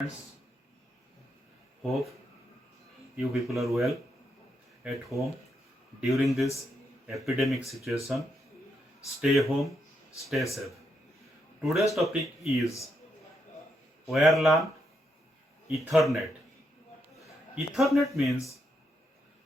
Friends, hope you people are well at home during this epidemic situation. Stay home, stay safe. Today's topic is WLAN Ethernet. Ethernet means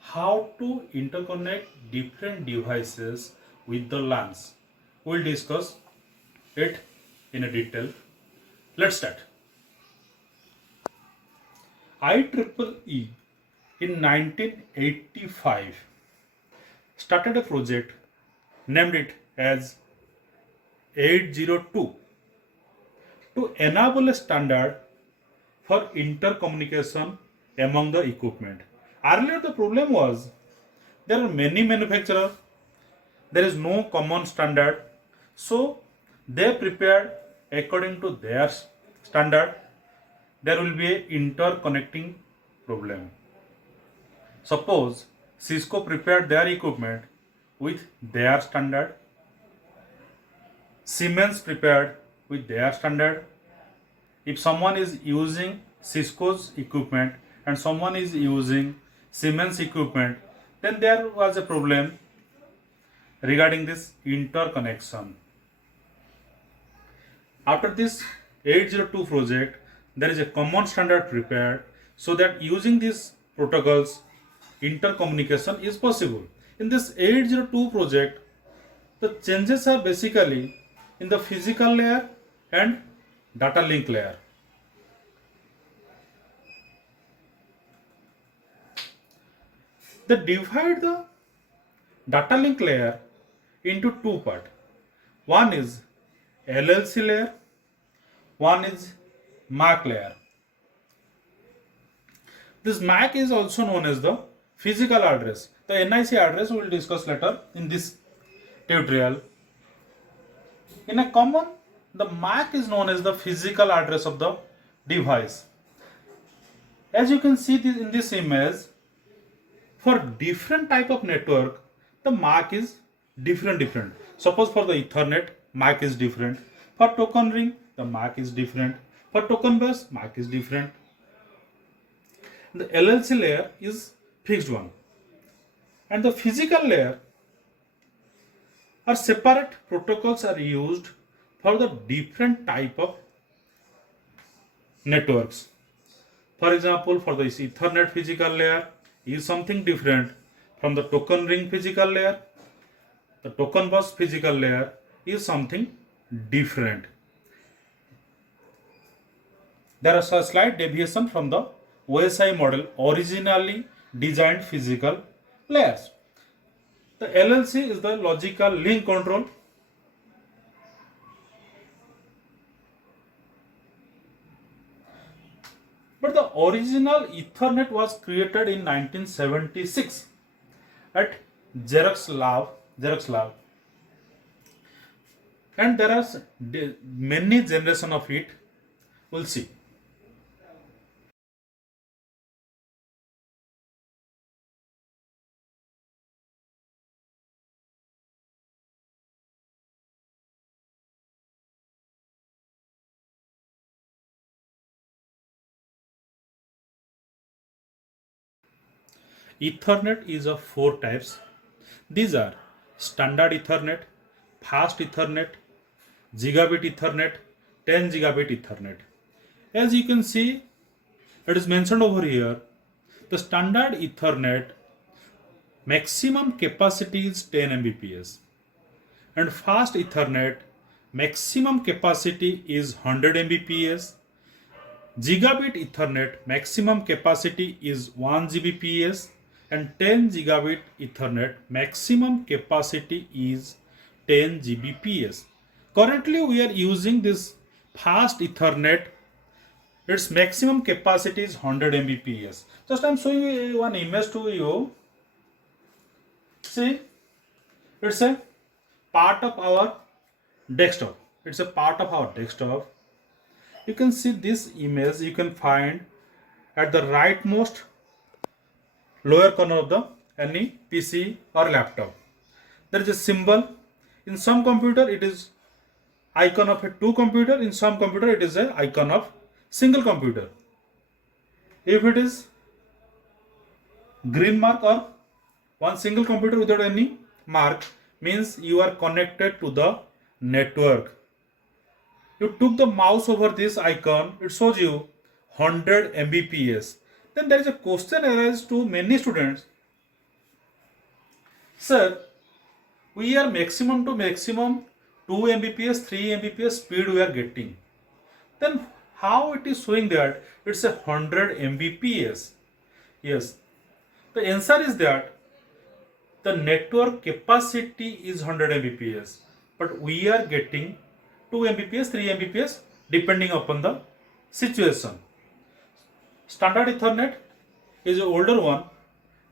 how to interconnect different devices with the LANs. We'll discuss it in a detail. Let's start. IEEE in 1985 started a project, named it as 802, to enable a standard for intercommunication among the equipment. Earlier the problem was there are many manufacturers, there is no common standard, so they prepared according to their standard. There will be a interconnecting problem. Suppose Cisco prepared their equipment with their standard, Siemens prepared with their standard. If someone is using Cisco's equipment and someone is using Siemens equipment, then there was a problem regarding this interconnection. After this 802 project, there is a common standard prepared so that using these protocols, intercommunication is possible. In this 802 project, the changes are basically in the physical layer and data link layer. They divide the data link layer into two parts. One is LLC layer, one is MAC layer. This MAC is also known as the physical address. The NIC address we will discuss later in this tutorial. In a common, the MAC is known as the physical address of the device. As you can see in this image, for different type of network, the MAC is different. Suppose for the Ethernet, MAC is different. For token ring, the MAC is different. For token bus, MAC is different. The LLC layer is fixed one. And the physical layer are separate protocols are used for the different type of networks. For example, for this Ethernet physical layer is something different from the token ring physical layer. The token bus physical layer is something different. There is a slight deviation from the OSI model originally designed physical layers. The LLC is the logical link control. But the original Ethernet was created in 1976 at Xerox Lab. And there are many generations of it. We'll see. Ethernet is of four types. These are standard Ethernet, fast Ethernet, gigabit Ethernet, 10 gigabit Ethernet. As you can see, it is mentioned over here, the standard Ethernet maximum capacity is 10 Mbps and fast Ethernet maximum capacity is 100 Mbps. Gigabit Ethernet maximum capacity is 1 Gbps and 10 gigabit Ethernet maximum capacity is 10 Gbps. Currently we are using this fast Ethernet. Its maximum capacity is 100 Mbps. Just I am showing you one image to you. See, it's a part of our desktop. It's a part of our desktop. You can see this image, you can find at the rightmost lower corner of the any PC or laptop. There is a symbol. In some computer it is icon of a two computer, in some computer it is a icon of single computer. If it is green mark or one single computer without any mark, means you are connected to the network. You took the mouse over this icon, it shows you 100 Mbps. Then there is a question arises to many students. Sir, we are maximum to maximum 2 Mbps, 3 Mbps speed we are getting. Then how it is showing that it's a 100 Mbps? Yes, the answer is that the network capacity is 100 Mbps, but we are getting 2 Mbps, 3 Mbps depending upon the situation. Standard Ethernet is an older one.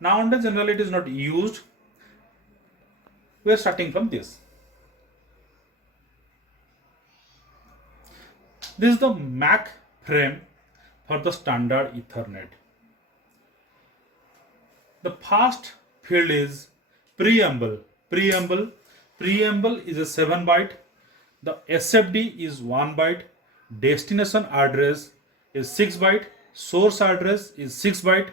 Nowadays generally it is not used. We are starting from this. This is the MAC frame for the standard Ethernet. The first field is preamble. Preamble is a 7 byte. The SFD is 1 byte. Destination address is 6 byte. Source address is 6 byte.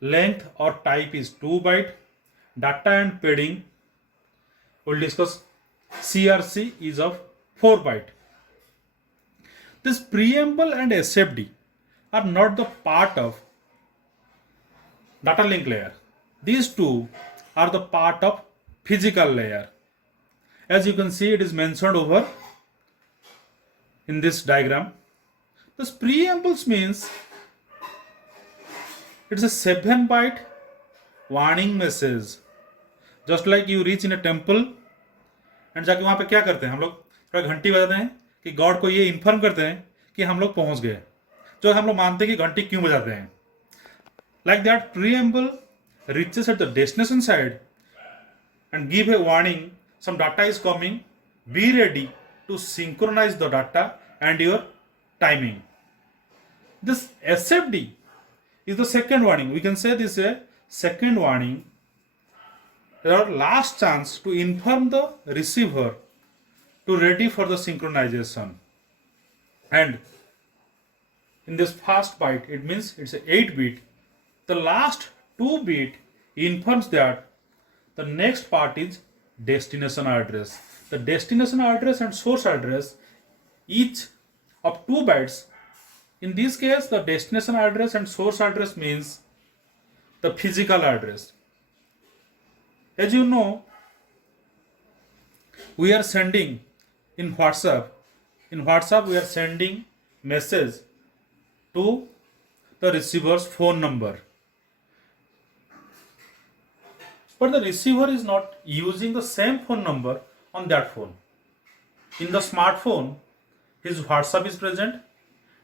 Length or type is 2 byte. Data and padding, we'll discuss. CRC is of 4 byte. This preamble and SFD are not the part of data link layer. These two are the part of physical layer. As you can see, it is mentioned over in this diagram. This preambles means it's a 7 byte warning message. Just like you reach in a temple and जाके वहाँ पे क्या करते हैं हम लोग, थोड़ा घंटी बजाते हैं कि गॉड को ये इन्फॉर्म करते हैं कि हम लोग पहुँच गए, जो हम लोग मानते हैं कि घंटी क्यों बजाते हैं. Like that preamble reaches at the destination side and give a warning some data is coming, be ready to synchronize the data and your timing. This SFD is the second warning. We can say this is a second warning. Your last chance to inform the receiver to ready for the synchronization. And in this first byte, it means it's a 8 bit. The last 2 bit informs that the next part is destination address. The destination address and source address each of 2 bytes. In this case, the destination address and source address means the physical address. As you know, we are sending in WhatsApp. In WhatsApp, we are sending message to the receiver's phone number. But the receiver is not using the same phone number on that phone. In the smartphone, his WhatsApp is present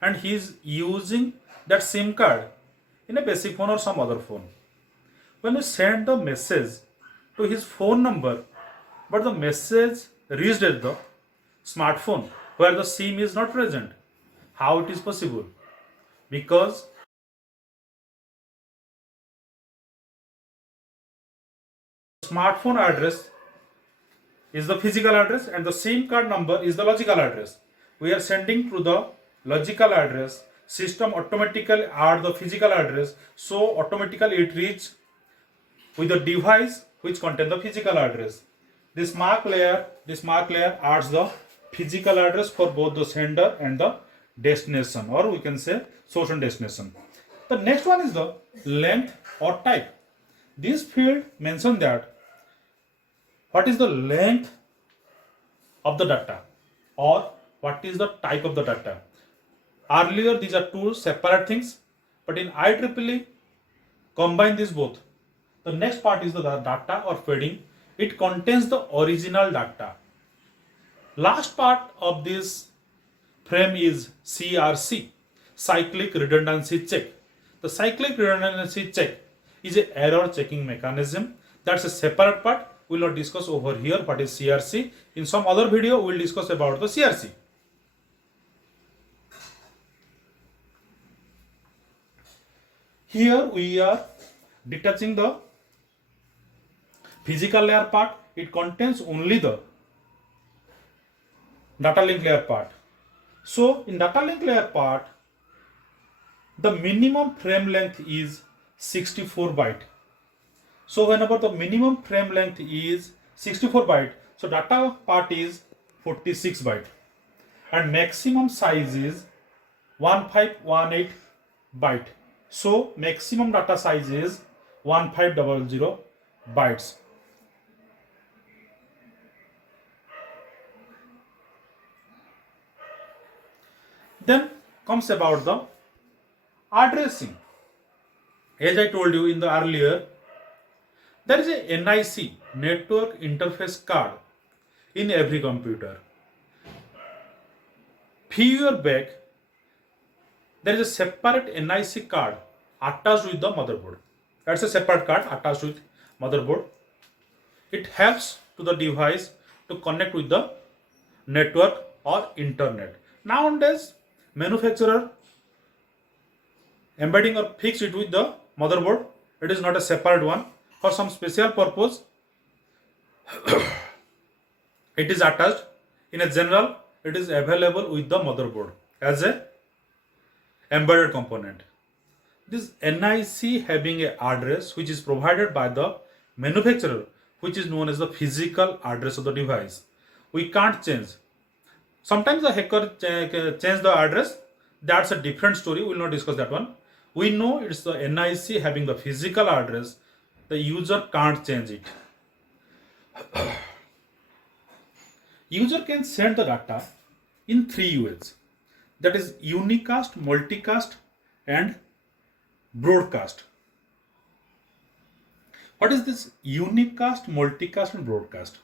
and he is using that SIM card in a basic phone or some other phone. When we send the message to his phone number, but the message reached at the smartphone where the SIM is not present, how it is possible? Because smartphone address is the physical address and the SIM card number is the logical address. We are sending to the logical address, system automatically add the physical address, so automatically it reach with the device which contain the physical address. This mark layer adds the physical address for both the sender and the destination, or we can say source and destination. The next one is the length or type. This field mentions that what is the length of the data or what is the type of the data. Earlier these are two separate things, but in IEEE combine these both. The next part is the data or padding. It contains the original data. Last part of this frame is CRC, cyclic redundancy check. The cyclic redundancy check is an error checking mechanism. That's a separate part. We will not discuss over here what is CRC. In some other video, we will discuss about the CRC. Here we are detaching the physical layer part. It contains only the data link layer part. So in data link layer part, The minimum frame length is 64 byte. So whenever the minimum frame length is 64 byte, so data part is 46 byte, and maximum size is 1518 byte. So maximum data size is 1500 bytes. Then comes about the addressing. As I told you in the earlier, there is a NIC, network interface card, in every computer. Few years back, there is a separate NIC card attached with the motherboard. That's a separate card attached with motherboard. It helps to the device to connect with the network or internet. Nowadays, manufacturer embedding or fix it with the motherboard. It is not a separate one. For some special purpose, it is attached. In a general, it is available with the motherboard as a embedded component. This NIC having a address which is provided by the manufacturer, which is known as the physical address of the device. We can't change. Sometimes the hacker change the address. That's a different story. We will not discuss that one. We know it's the NIC having the physical address. The user can't change it. User can send the data in three ways. That is unicast, multicast, and broadcast. What is this unicast, multicast, and broadcast?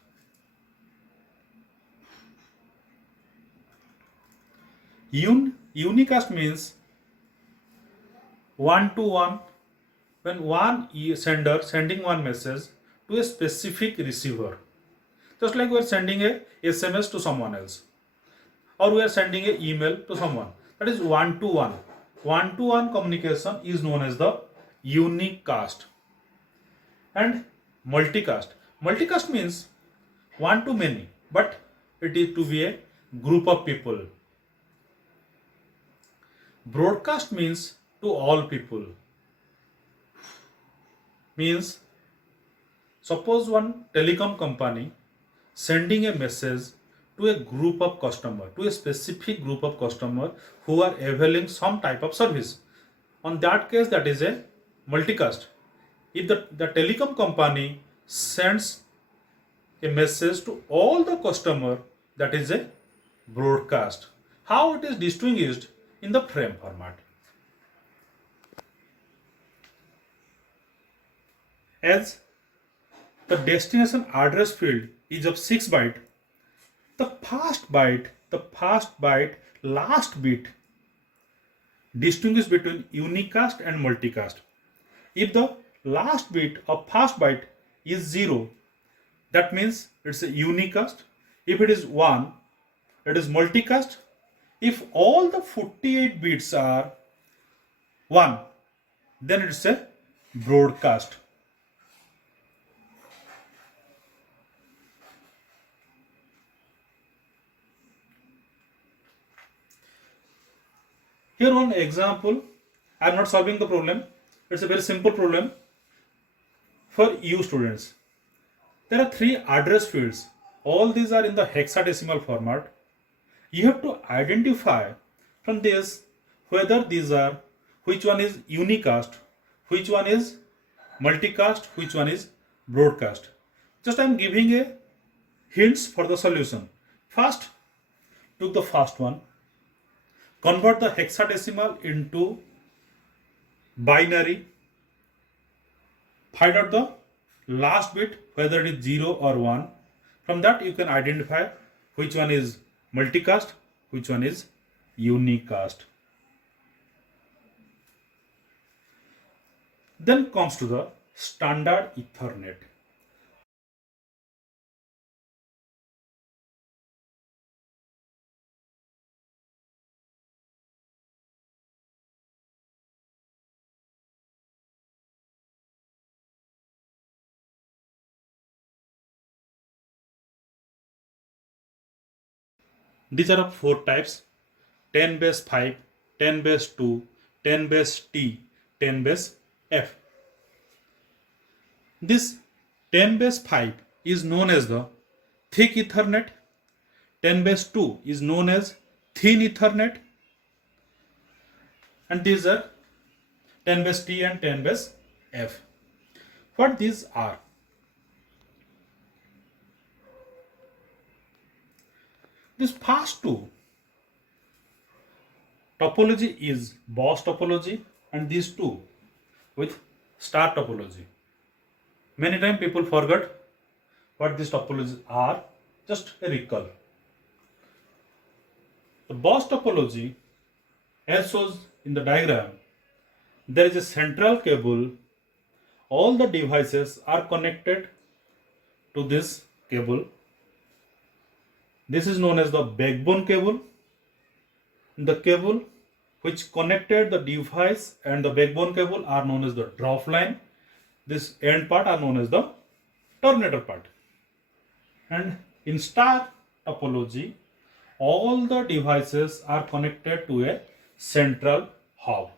Unicast means one to one, when one sender sending one message to a specific receiver. Just like we are sending a SMS to someone else, or we are sending an email to someone. That is one to one. One to one communication is known as the unicast. And multicast. Multicast means one to many, but it is to be a group of people. Broadcast means to all people. Means suppose one telecom company sending a message to a group of customer, to a specific group of customer who are availing some type of service. On that case, that is a multicast. If the telecom company sends a message to all the customer, that is a broadcast. How it is distinguished in the frame format? As the destination address field is of 6 byte, the first byte, last bit distinguish between unicast and multicast. If the last bit of first byte is 0, that means it's a unicast. If it is 1, it is multicast. If all the 48 bits are 1, then it's a broadcast. Here one example. I am not solving the problem. It's a very simple problem for you students. There are 3 address fields. All these are in the hexadecimal format. You have to identify from this whether these are, which one is unicast, which one is multicast, which one is broadcast. Just I am giving a hints for the solution. First, took the first one. Convert the hexadecimal into binary. Find out the last bit, whether it is 0 or 1. From that you can identify which one is multicast, which one is unicast. Then comes to the standard Ethernet. These are of 4 types: 10 base 5, 10 base 2, 10 base T, 10 base F. This 10 base 5 is known as the thick Ethernet, 10 base 2 is known as thin Ethernet, and these are 10 base T and 10 base F. What these are? This first two topology is boss topology, and these two with star topology. Many times people forget what these topologies are. Just a recall. The boss topology, as shows in the diagram, there is a central cable. All the devices are connected to this cable. This is known as the backbone cable. The cable which connected the device and the backbone cable are known as the drop line. This end part are known as the terminator part. And in star topology, all the devices are connected to a central hub.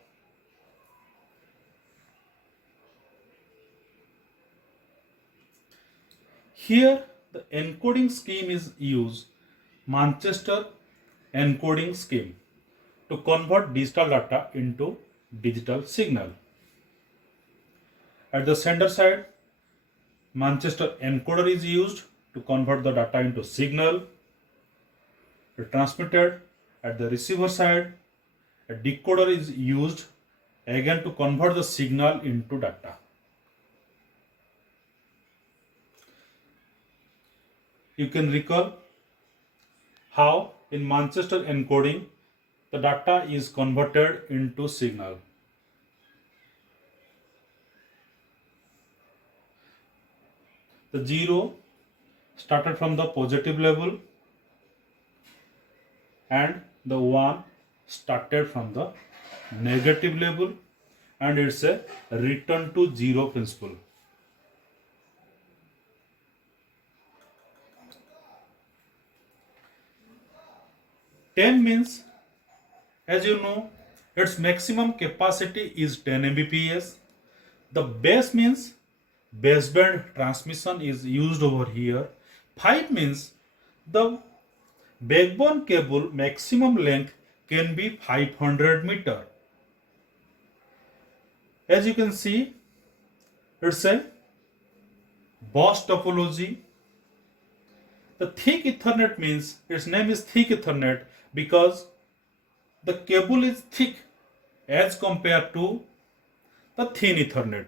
Here the encoding scheme is used, Manchester encoding scheme, to convert digital data into digital signal. At the sender side, Manchester encoder is used to convert the data into signal. Transmitted at the receiver side, a decoder is used again to convert the signal into data. You can recall how in Manchester encoding the data is converted into signal. The 0 started from the positive level and the 1 started from the negative level, and it's a return to 0 principle. Ten means, as you know, its maximum capacity is 10 Mbps. The base means baseband transmission is used over here. 5 means the backbone cable maximum length can be 500 meter. As you can see, it's a boss topology. The thick Ethernet means its name is thick Ethernet because the cable is thick as compared to the thin Ethernet.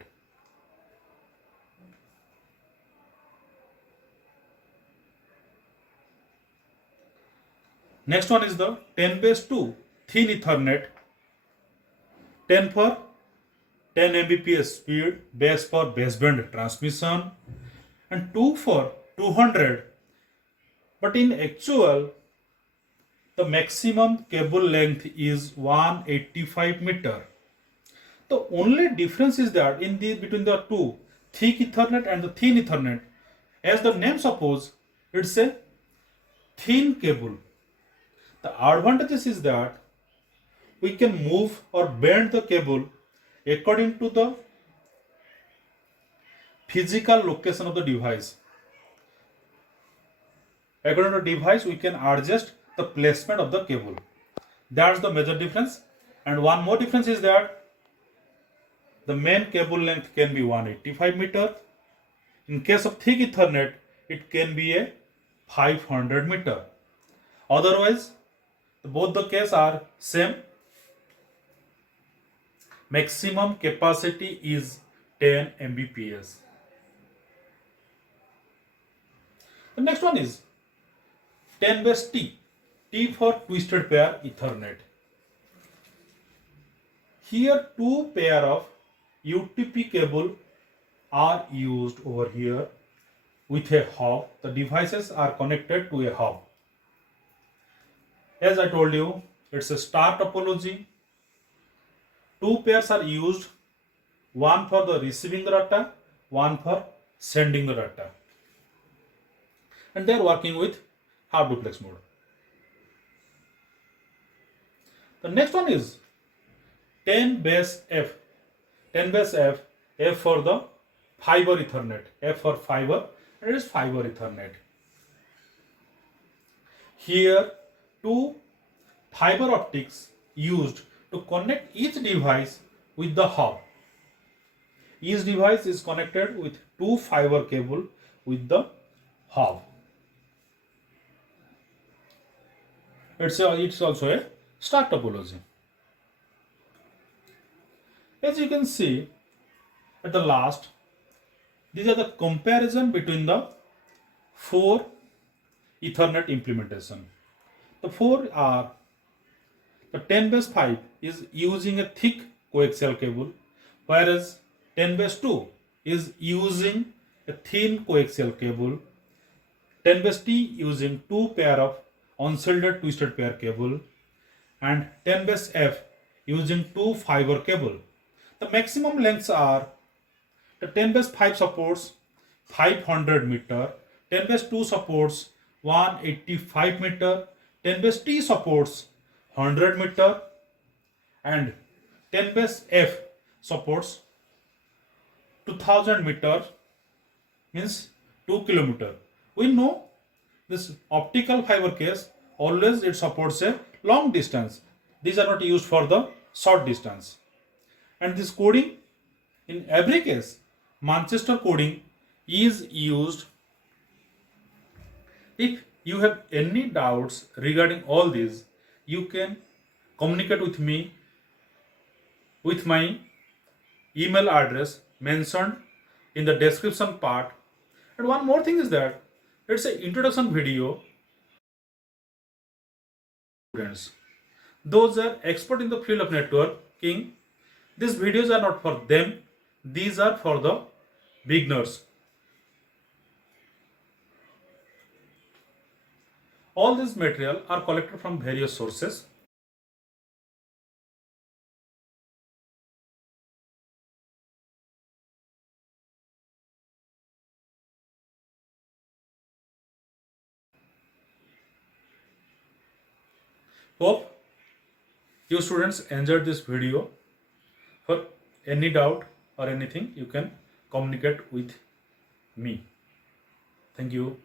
Next one is the 10 base 2 thin Ethernet. 10 for 10 Mbps speed, base for baseband transmission, and 2 for 200. But in actual, the maximum cable length is 185 meter. The only difference is that between the two, thick Ethernet and the thin Ethernet, as the name suppose, it's a thin cable. The advantages is that we can move or bend the cable according to the physical location of the device. According to the device, we can adjust the placement of the cable. That's the major difference. And one more difference is that the main cable length can be 185 meter. In case of thick Ethernet, it can be a 500 meter. Otherwise, both the cases are same. Maximum capacity is 10 Mbps. The next one is 10 base T. T for twisted pair Ethernet. Here two pair of UTP cable are used over here with a hub. The devices are connected to a hub. As I told you, it's a star topology. Two pairs are used, one for the receiving the data, one for sending the data. And they are working with half duplex mode. The next one is 10 base F. 10 base F. F for the fiber Ethernet. F for fiber, and it is fiber Ethernet. Here, two fiber optics used to connect each device with the hub. Each device is connected with two fiber cable with the hub. It's also a star topology. As you can see at the last, these are the comparison between the four Ethernet implementation. The four are: the 10 base 5 is using a thick coaxial cable, whereas 10 base 2 is using a thin coaxial cable. 10 base T using two pair of unshielded twisted pair cable, and 10 base F using two fiber cable. The maximum lengths are: the 10 base 5 supports 500 meter, 10 base 2 supports 185 meter, 10 base T supports 100 meter, and 10 base F supports 2000 meter, means 2 kilometer. We know this optical fiber case always it supports a long distance. These are not used for the short distance. And this coding, in every case, Manchester coding is used. If you have any doubts regarding all these, you can communicate with me with my email address mentioned in the description part. And one more thing is that it's an introduction video. Students, those are expert in the field of networking. These videos are not for them. These are for the beginners. All this material are collected from various sources. Hope you students enjoyed this video. For any doubt or anything, you can communicate with me. Thank you.